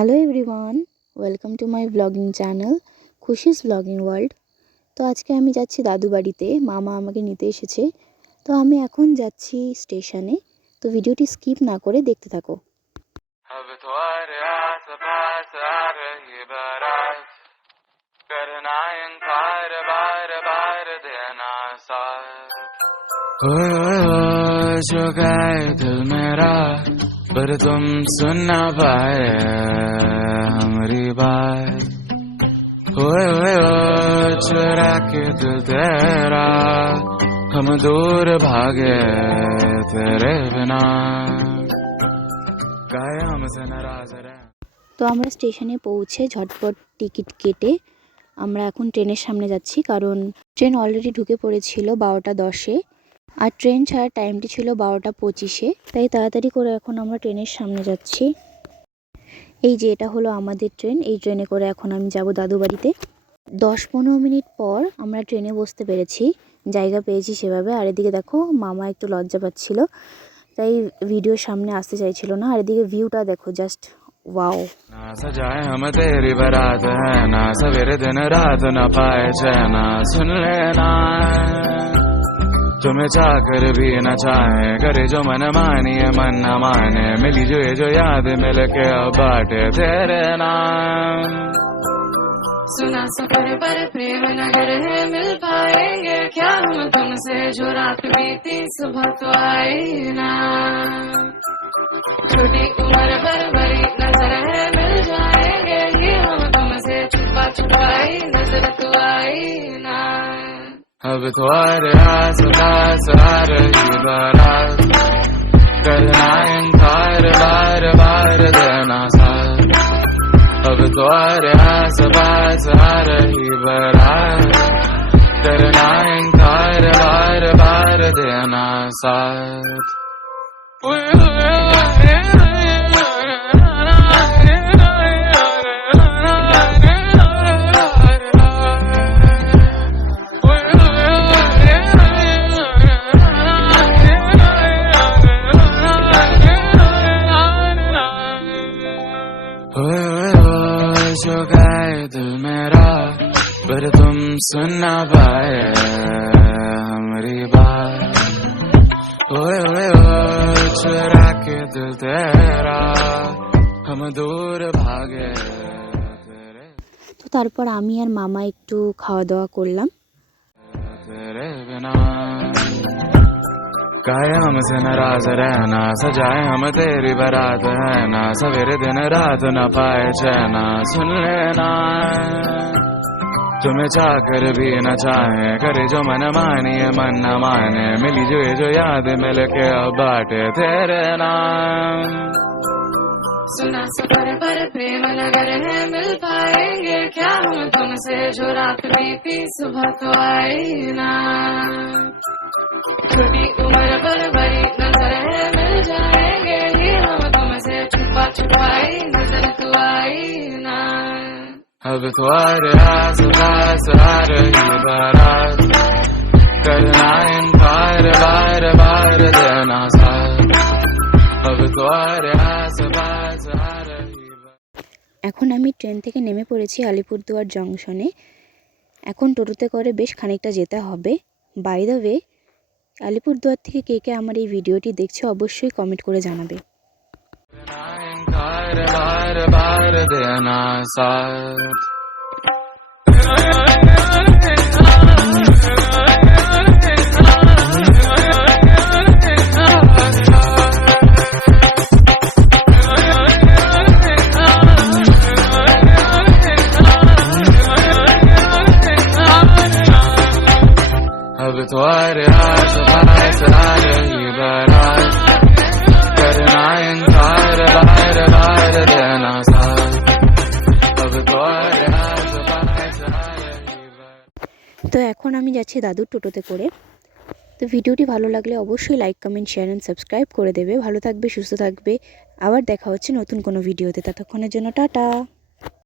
Hello everyone, welcome to my blogging channel Khushi's blogging world. তো আজকে আমি যাচ্ছি দাদু বাড়িতে, মামা আমাকে নিতে এসেছে। তো আমি এখন যাচ্ছি স্টেশনে। তো ভিডিওটি স্কিপ না করে দেখতে থাকো। जो गए दिल मेरा पर तुम सुन ना पाए हमारी बात। ओए चुरा के दिल तेरा हम दूर भागे तेरे बिना गाया हमसे नाराज रहे। তো আমরা স্টেশনে পৌঁছে ঝটপট টিকিট কেটে আমরা এখন ট্রেনের সামনে যাচ্ছি, কারণ ট্রেন অলরেডি ঢুকে পড়েছিল 12:10-এ, আর ট্রেন ছাড়ার টাইমটি ছিল 12:25-এ। তাই তাড়াতাড়ি করে এখন আমরা ট্রেনের সামনে যাচ্ছি। এই যে এটা হলো আমাদের ট্রেন। এই ট্রেনে করে এখন আমি যাব দাদু বাড়িতে। 10-15 মিনিট পর আমরা ট্রেনে বসতে পেরেছি, জায়গা পেয়েছি সেভাবে। আর এদিকে দেখো মামা একটু লজ্জা পাচ্ছিল, তাই ভিডিওর সামনে আসতে চাইছিল না। আর এদিকে ভিউটা দেখো, জাস্ট ওয়াও। ना सजाए हम तेरी बारात है ना सवेरे दिन रात न पाए चैना सुन लेना तुम्हें चाहकर भी न चाहे करे जो मन मानिए मन न माने मिली जो याद मिल के अब बाटे तेरे नाम। सुना सफर पर प्रेम नगर है मिल पाएंगे क्या हम तुमसे जो रात बीती सुबह तो आई ना छोटी उम्र पर बड़ी नजर है मिल जाएंगे ये हम तुमसे छुपा छुपाई नजर तो आई ना। अब तुम्हारे आस पास आ रही बारात करना इनकार बार बार देना साथ। अब तुम्हारे आस पास आ रही बारात करना इनकार बार बार देना साथ। जो गए दिल मेरा पर तुम सुन ना पाए हमारी बात। ओए चुरा के दिल तेरा हम दूर भागे तेरे। তো তারপর আমি আর মামা একটু খাওয়া দাওয়া করলাম। तेरे बिना गाया हमसे नाराज रहना सजाए हम तेरी बारात है ना सवेरे दिन रात न पाए चैना सुन लेना तुम्हें चाहकर भी न चाहे करे जो मन मानिए मन न माने मिली जो याद मिल के अब बाटे तेरे नाम। सुना सफर पर प्रेम नगर है मिल पाएंगे क्या हम तुमसे जो रात बीती सुबह तो आई ना छोटी उम्र पर बड़ी नजर है मिल जाएंगे ये हम तुमसे छुपा छुपाई नजर तो आई ना। अब तुम्हारे आस पास आ रही बारात करना इनकार बार बार देना साथ। अब तुम्हारे आस पास आ रही। এখন আমি ট্রেন থেকে নেমে পড়েছি আলিপুরদুয়ার জংশনে। এখন টোটোতে করে বেশ খানিকটা যেতে হবে। বাই দ্য ওয়ে, আলিপুরদুয়ার থেকে কে কে আমার এই ভিডিওটি দেখছে অবশ্যই কমেন্ট করে জানাবে। बार बार देना साथ। अब तुम्हारे आस पास आ रही बारात करना इनकार बार बार देना साथ। अब तुम्हारे आस पास आ रही बारात। তো এখন আমি যাচ্ছি দাদুর টোটোতে করে। তো ভিডিওটি ভালো লাগলে অবশ্যই like comment share and subscribe করে দেবে। ভালো থাকবে, সুস্থ থাকবে। আবার দেখা হচ্ছে নতুন কোনো ভিডিওতে। ততক্ষণের জন্য টাটা।